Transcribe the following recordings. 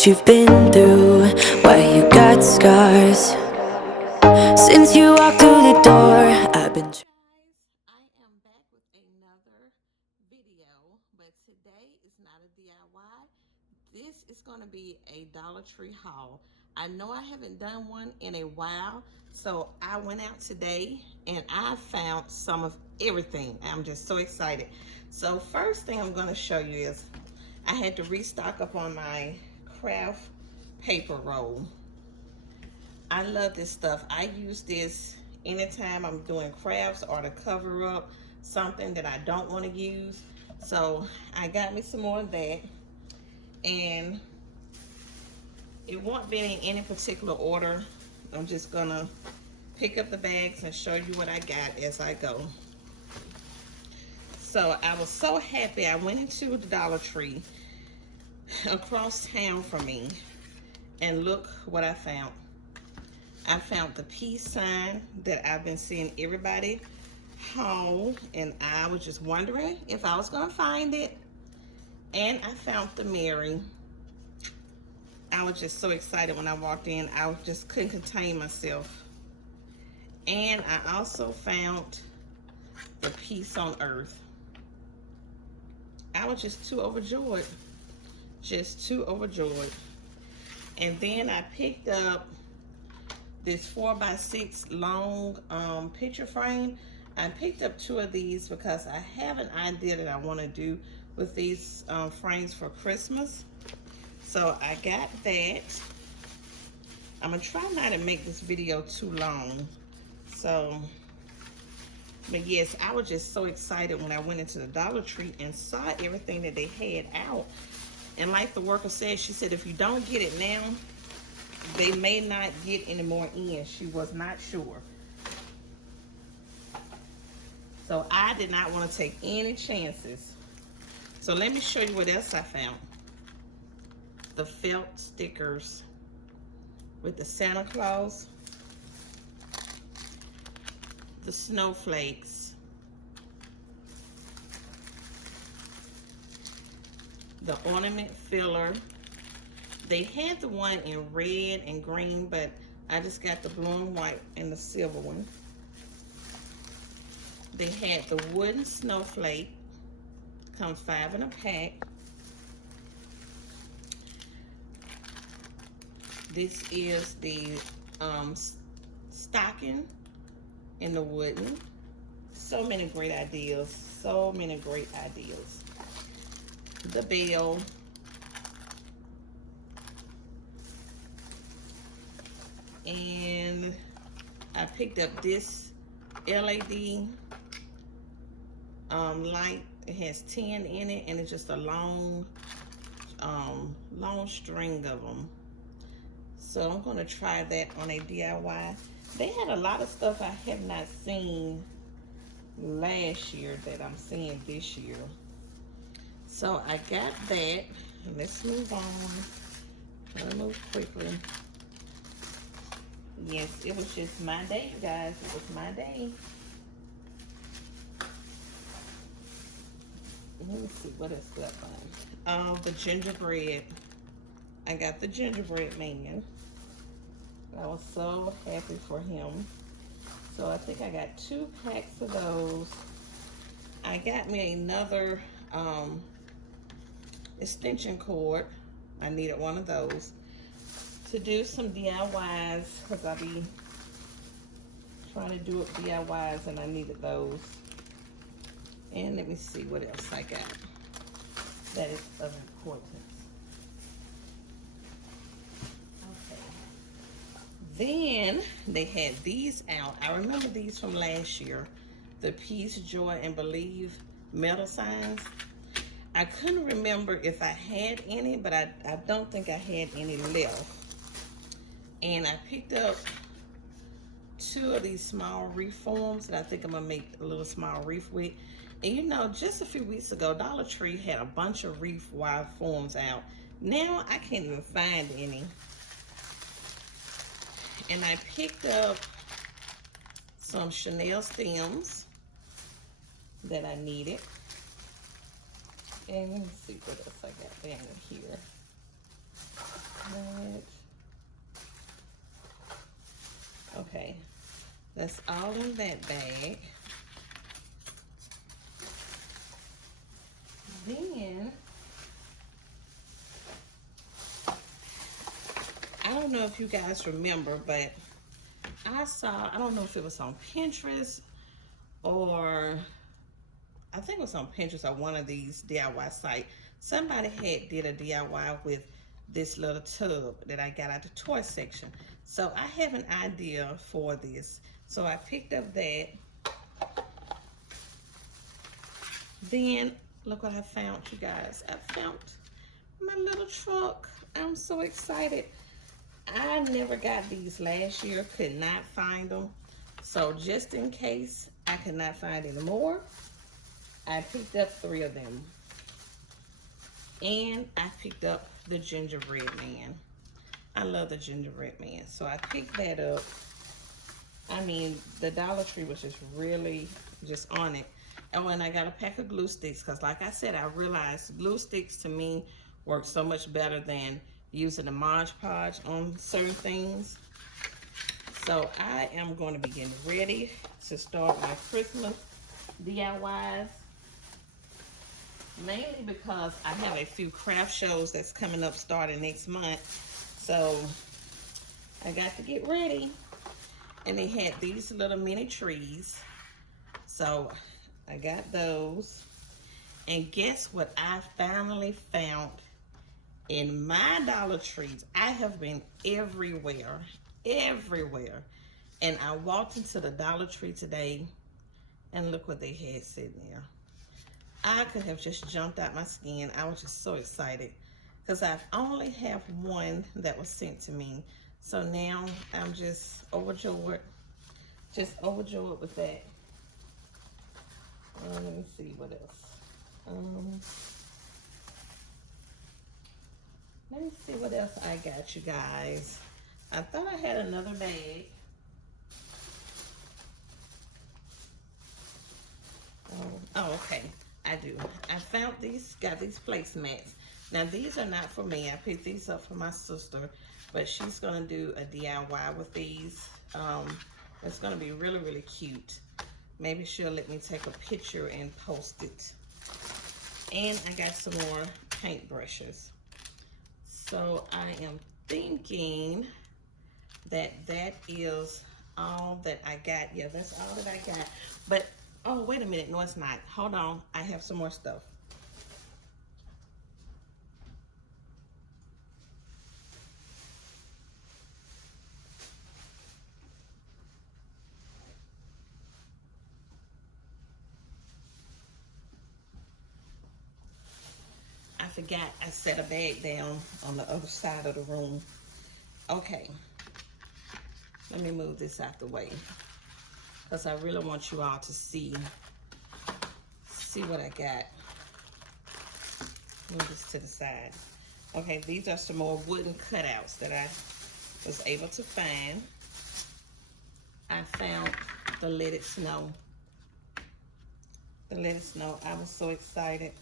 what you've been through, why you got scars. Since you walked through the door, I've been Guys, I am back with another video, but today is not a DIY. This is going to be a Dollar Tree haul. I know I haven't done one in a while, so I went out today and I found some of everything. I'm just so excited. So first thing I'm going to show you is I had to restock up on my craft paper roll. I love this stuff. I use this anytime I'm doing crafts or to cover up something that I don't want to use. So I got me some more of that, and it won't be in any particular order. I'm just gonna pick up the bags and show you what I got as I go. So I was so happy. I went into the Dollar Tree across town from me, and look what I found. I found the peace sign that I've been seeing everybody haul, and I was just wondering if I was gonna find it. And I found the Mary. I was just so excited when I walked in. I just couldn't contain myself. And I also found the peace on earth. I was just too overjoyed. Just too overjoyed. And then I picked up this 4x6 long picture frame. I picked up 2 of these because I have an idea that I want to do with these frames for Christmas. So I got that. I'm gonna try not to make this video too long. So, but yes, I was just so excited when I went into the Dollar Tree and saw everything that they had out. And like the worker said, she said if you don't get it now, they may not get any more in. She was not sure. So I did not want to take any chances. So let me show you what else I found. The felt stickers with the Santa Claus, the snowflakes, the ornament filler. They had the one in red and green, but I just got the blue and white and the silver one. They had the wooden snowflake, comes 5 in a pack. This is the stocking in the wooden. So many great ideas. So many great ideas. The bell. And I picked up this LED light. It has 10 in it, and it's just a long string of them. So I'm gonna try that on a DIY. They had a lot of stuff I have not seen last year that I'm seeing this year. So I got that. Let's move on. Try to move quickly. Yes, it was just my day, you guys. It was my day. Let me see what else got on. The gingerbread. I got the Gingerbread Man. I was so happy for him. So I think I got 2 packs of those. I got me another extension cord. I needed one of those to do some DIYs because I'll be trying to do it DIYs, and I needed those. And let me see what else I got that is of importance. Then they had these out. I remember these from last year. The Peace, Joy, and Believe metal signs. I couldn't remember if I had any, but I don't think I had any left. And I picked up 2 of these small wreath forms that I think I'm gonna make a little small wreath with. And you know, just a few weeks ago, Dollar Tree had a bunch of wreath wire forms out. Now I can't even find any. And I picked up some Chanel stems that I needed. And let me see what else I got down here. that. Okay, that's all in that bag. Then, I don't know if you guys remember, but I don't know if it was on Pinterest or I think it was on Pinterest or one of these DIY sites. Somebody had did a DIY with this little tub that I got out the toy section. So I have an idea for this. So I picked up that. Then look what I found, you guys. I found my little truck. I'm so excited. I never got these last year, could not find them. So just in case I could not find any more, I picked up 3 of them. And I picked up the Gingerbread Man. I love the Gingerbread Man. So I picked that up. I mean, the Dollar Tree was just really just on it. Oh, and I got a pack of glue sticks because like I said, I realized glue sticks to me work so much better than using the Mod Podge on certain things. So I am going to be getting ready to start my Christmas DIYs. Mainly because I have a few craft shows that's coming up starting next month. So I got to get ready. And they had these little mini trees. So I got those. And guess what I finally found in my Dollar Trees? I have been everywhere, everywhere. And I walked into the Dollar Tree today and look what they had sitting there. I could have just jumped out my skin. I was just so excited because I only have one that was sent to me. So now I'm just overjoyed with that. Let me see what else. Let me see what else I got, you guys. I thought I had another bag. Oh, okay. I do. I found these, got these placemats. Now, these are not for me. I picked these up for my sister, but she's going to do a DIY with these. It's going to be really, really cute. Maybe she'll let me take a picture and post it. And I got some more paint brushes. So I am thinking that that is all that I got. Yeah, that's all that I got. But oh, wait a minute. No, it's not. Hold on. I have some more stuff. I forgot I set a bag down on the other side of the room. Okay. Let me move this out the way, because I really want you all to see what I got. Move this to the side. Okay, these are some more wooden cutouts that I was able to find. I found the Let It Snow. The Let It Snow. I was so excited.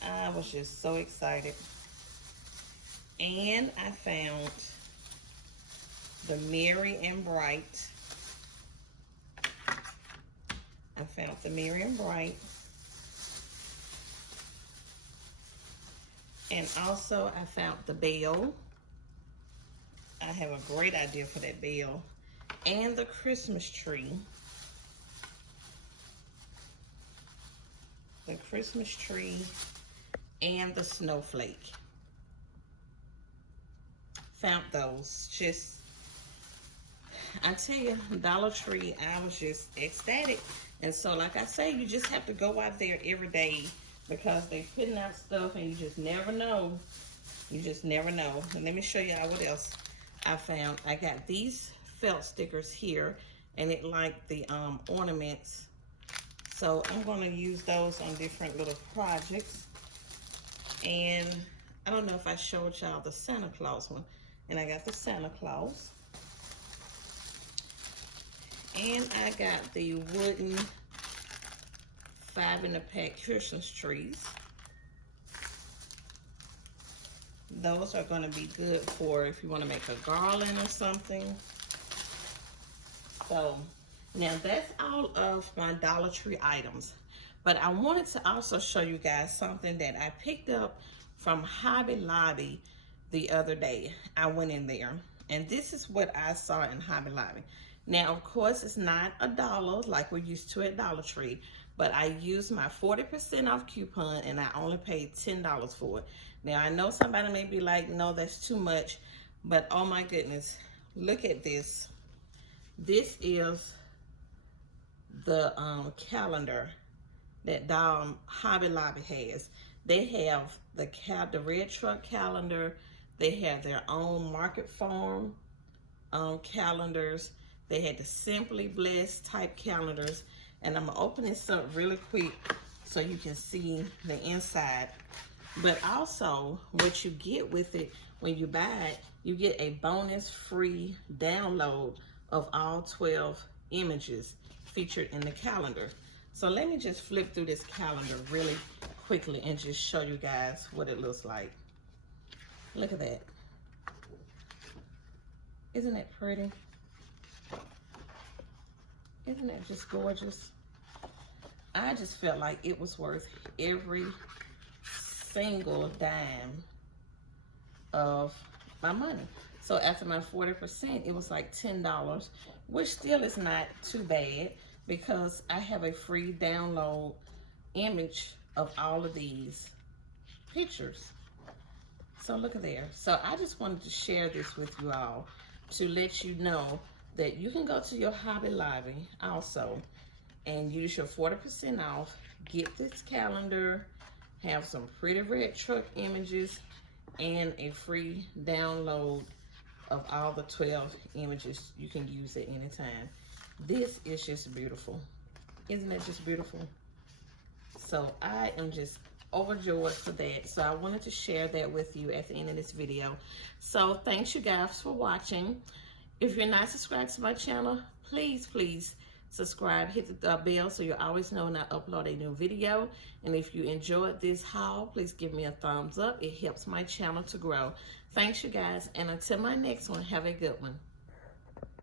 I was just so excited. And I found the Merry and Bright. I found the Merry and Bright. And also I found the bell. I have a great idea for that bell. And the Christmas tree. The Christmas tree and the snowflake. Found those. Just, I tell you, Dollar Tree, I was just ecstatic. And so, like I say, you just have to go out there every day because they're putting out stuff and you just never know. You just never know. And let me show y'all what else I found. I got these felt stickers here, and it like the ornaments. So I'm going to use those on different little projects. And I don't know if I showed y'all the Santa Claus one. And I got the Santa Claus. And I got the wooden 5-in-a-pack Christmas trees. Those are going to be good for if you want to make a garland or something. So now that's all of my Dollar Tree items. But I wanted to also show you guys something that I picked up from Hobby Lobby the other day. I went in there and this is what I saw in Hobby Lobby. Now, of course, it's not $1 like we're used to at Dollar Tree, but I used my 40% off coupon and I only paid $10 for it. Now, I know somebody may be like, no, that's too much, but oh my goodness, look at this. This is the calendar that Hobby Lobby has. They have the Red Truck calendar. They have their own Market Farm calendars. They had the Simply Blessed type calendars. And I'm gonna open this up really quick so you can see the inside. But also what you get with it when you buy it, you get a bonus free download of all 12 images featured in the calendar. So let me just flip through this calendar really quickly and just show you guys what it looks like. Look at that. Isn't that pretty? Isn't that just gorgeous? I just felt like it was worth every single dime of my money. So after my 40%, it was like $10, which still is not too bad because I have a free download image of all of these pictures. So look at there. So I just wanted to share this with you all to let you know that you can go to your Hobby Lobby also and use your 40% off, get this calendar, have some pretty Red Truck images, and a free download of all the 12 images you can use at any time. This is just beautiful. Isn't that just beautiful? So I am just overjoyed for that. So I wanted to share that with you at the end of this video. So thanks you guys for watching. If you're not subscribed to my channel, please subscribe, hit the bell so you always know when I upload a new video. And if you enjoyed this haul, please give me a thumbs up. It helps my channel to grow. Thanks you guys, and until my next one, have a good one.